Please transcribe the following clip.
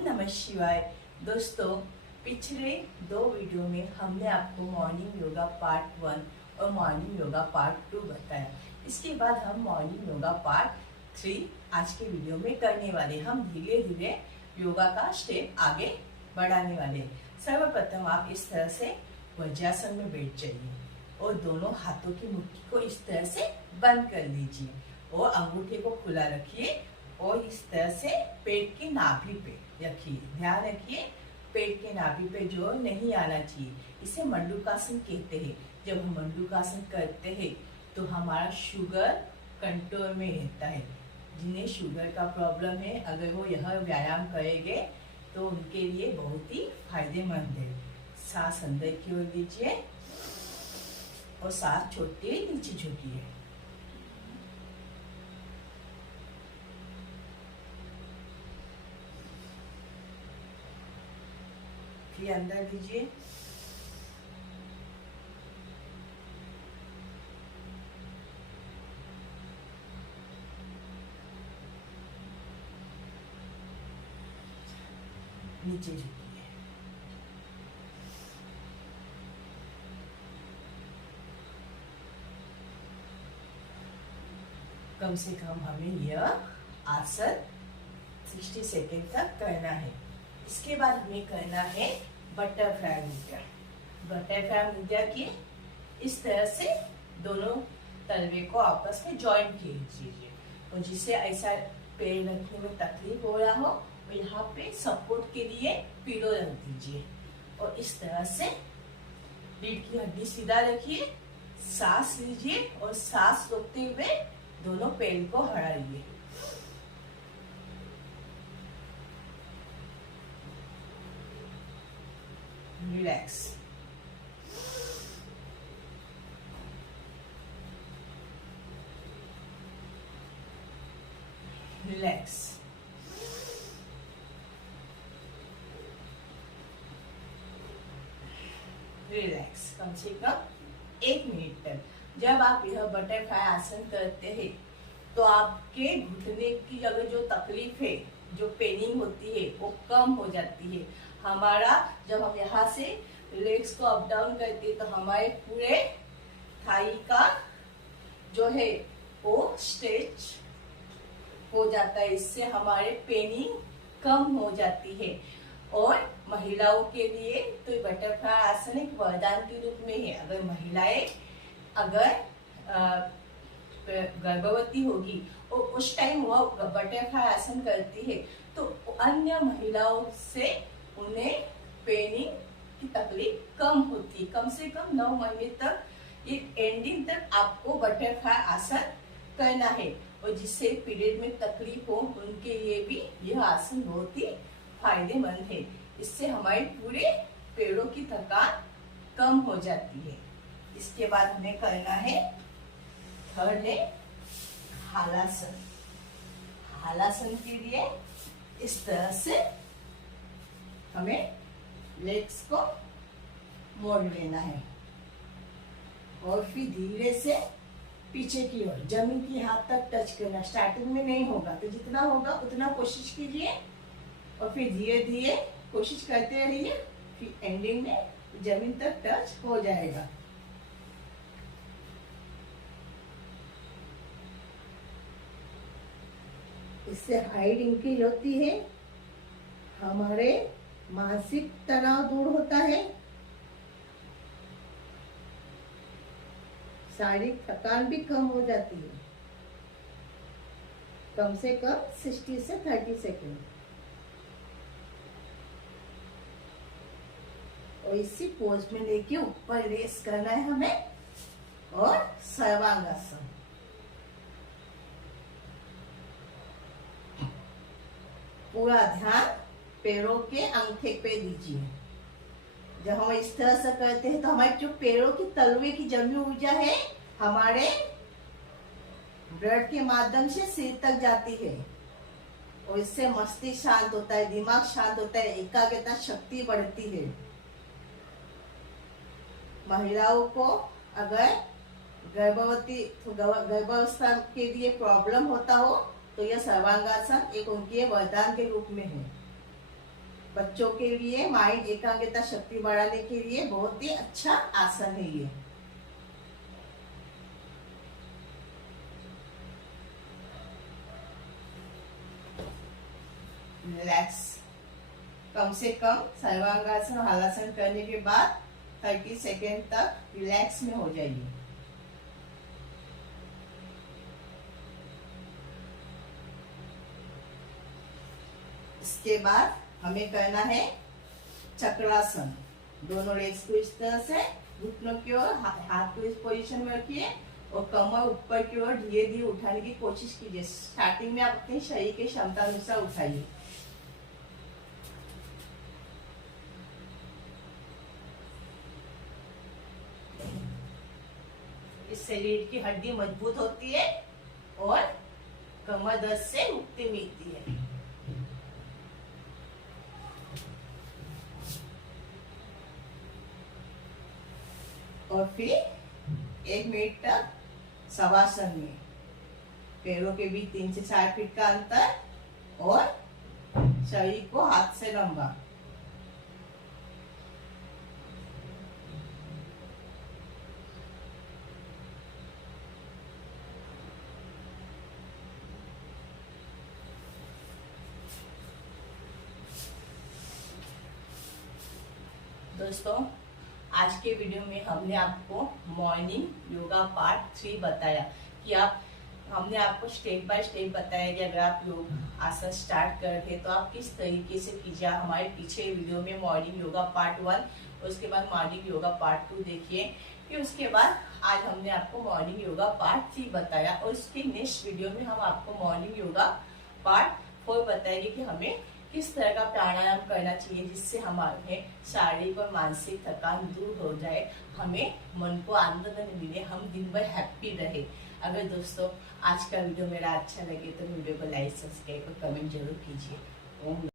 नमः शिवाय। दोस्तों, पिछले 2 वीडियो में हमने आपको मॉर्निंग योगा पार्ट 1 और मॉर्निंग योगा पार्ट 2 बताया। इसके बाद हम मॉर्निंग योगा पार्ट 3 आज के वीडियो में करने वाले। हम धीरे धीरे योगा का स्टेप आगे बढ़ाने वाले। सर्वप्रथम आप इस तरह से वज्रासन में बैठ जाइए और दोनों हाथों की मुट्ठी को इस तरह से बंद कर लीजिए और अंगूठे को खुला रखिए और इस तरह से पेट की नाभि पे रखिए। ध्यान रखिए, पेट के नाभि पे जोर नहीं आना चाहिए। इसे मंडूकासन कहते हैं। जब हम मंडूकासन करते हैं तो हमारा शुगर कंट्रोल में रहता है। जिन्हें शुगर का प्रॉब्लम है, अगर वो यह व्यायाम करेंगे तो उनके लिए बहुत ही फायदेमंद है। सांस अंदर की ओर लीजिए और सांस छोड़ते नीचे झुकिए। फिर अंदर लीजिए, नीचे झुकिए। कम से कम हमें यह आसन 60 सेकेंड तक करना है। इसके बाद हमें करना है बटरफ्लाई मुद्रा। बटरफ्लाई मुद्रा की इस तरह से दोनों तलवे को आपस में जॉइंट कीजिए और जिसे ऐसा पैर रखने में तकलीफ हो रहा हो और यहाँ पे सपोर्ट के लिए पिलो रख दीजिए और इस तरह से रीढ़ की हड्डी सीधा रखिए। सांस लीजिए और सांस रोकते हुए दोनों पैर को हटाइए। रिलैक्स। रिलैक्स। रिलैक्स। कम से कम 1 मिनट तक। जब आप यह बटरफ्लाई आसन करते हैं तो आपके घुटने की जगह जो तकलीफ है, जो पेनिंग होती है, वो कम हो जाती है। हमारा जब हम यहाँ से लेग्स को अप डाउन करते हैं तो हमारे पूरे थाई का जो है वो स्ट्रेच हो जाता है। इससे हमारे पेनिंग कम हो जाती है। और महिलाओं के लिए तो बटरफ्लाई आसन एक वरदान के रूप में है। अगर महिलाएं गर्भवती होगी और उस टाइम वह बटरफ्लाई आसन करती है तो अन्य महिलाओं से उन्हें पेनिंग की तकलीफ कम होती है। कम से कम 9 महीने तक, ये एंडिंग तक आपको बटरफ्लाई आसन करना है। और जिससे पीरियड में तकलीफ हो उनके लिए भी यह आसन बहुत ही फायदेमंद है। इससे हमारे पूरे पैरों की थकान कम हो जाती है। इसके बाद हमें करना है थर्ड है हालासन। हालासन के लिए इस तरह से हमें लेग्स को मोड़ लेना है और फिर धीरे से पीछे की ओर जमीन की हाथ तक टच करना। स्टार्टिंग में नहीं होगा तो जितना होगा उतना कोशिश कीजिए और फिर धीरे धीरे कोशिश करते रहिए। फिर एंडिंग में जमीन तक टच हो जाएगा। इससे हाइट इंक्रीज होती है, हमारे मानसिक तनाव दूर होता है, शारीरिक थकान भी कम हो जाती है। कम से कम 60 से 30 सेकेंड। और इसी पोज में लेके ऊपर रेस करना है हमें और सर्वांगासन। पूरा ध्यान पैरों के अंगूठे पे दीजिए। जब हम इस तरह से करते हैं तो हमारे जो पैरों की तलवे की जमी ऊर्जा है हमारे ब्लड के माध्यम से सिर तक जाती है और इससे मस्तिष्क शांत होता है, दिमाग शांत होता है, एकाग्रता शक्ति बढ़ती है। महिलाओं को अगर गर्भावस्था के लिए प्रॉब्लम होता हो तो यह सर्वांगासन एक उनके वरदान के रूप में है। बच्चों के लिए माइंड एकाग्रता शक्ति बढ़ाने के लिए बहुत ही अच्छा आसन है ये। रिलैक्स, कम से कम सर्वांगासन और हलासन करने के बाद 30 सेकेंड तक रिलैक्स में हो जाइए। इसके बाद हमें करना है चक्रासन। दोनों लेग्स को इस तरह से घुटनों की ओर, हाथ को इस पोजीशन में रखिए और कमर ऊपर की ओर धीरे धीरे उठाने की कोशिश कीजिए। स्टार्टिंग में आप अपने शरीर की क्षमता अनुसार उठाइए। इस शरीर की हड्डी मजबूत होती है और कमर दर्द से मुक्ति मिलती है। और फिर 1 मिनट तक शवासन में पैरों के बीच 3 से 4 फीट का अंतर और शरीर को हाथ से लंबा। दोस्तों, आज के वीडियो में हमने आपको मॉर्निंग योगा पार्ट 3 बताया कि हमने आपको स्टेप बाय स्टेप बताया कि अगर आप योग आसन स्टार्ट करते तो आप किस तरीके से कीजिए। हमारे पीछे वीडियो में मॉर्निंग योगा पार्ट 1, उसके बाद मॉर्निंग योगा पार्ट 2 देखिए। फिर उसके बाद आज हमने आपको मॉर्निंग योगा पार्ट 3 बताया और उसके नेक्स्ट वीडियो में हम आपको मॉर्निंग योगा पार्ट 4 बताएंगे कि हमें किस तरह का प्राणायाम करना चाहिए जिससे हमारे शारीरिक और मानसिक थकान दूर हो जाए, हमें मन को आनंद मिले, हम दिन भर हैप्पी रहे। अगर दोस्तों आज का वीडियो मेरा अच्छा लगे तो वीडियो को लाइक, सब्सक्राइब और कमेंट जरूर कीजिए। ओम